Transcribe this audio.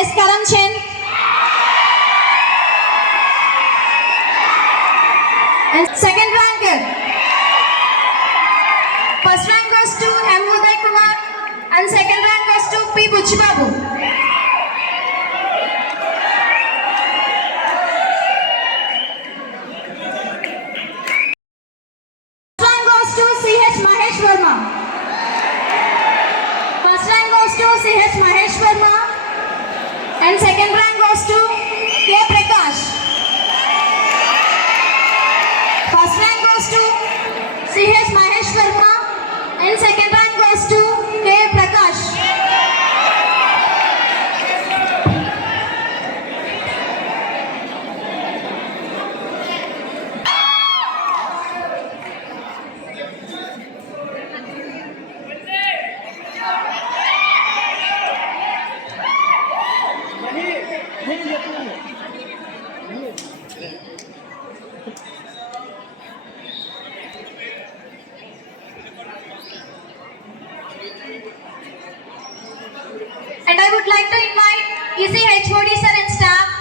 S. Karamchen. And second ranker. First rank goes to M. Uday Kumar and second rank goes to P. Buchibabu. First rank goes to C.H. Mahesh Verma. First rank goes to C.H. Mahesh Verma and second rank goes to K. Prakash. First rank goes to C.H. Mahesh Verma and second rank goes to K. Prakash. And I would like to invite EC HOD sir and staff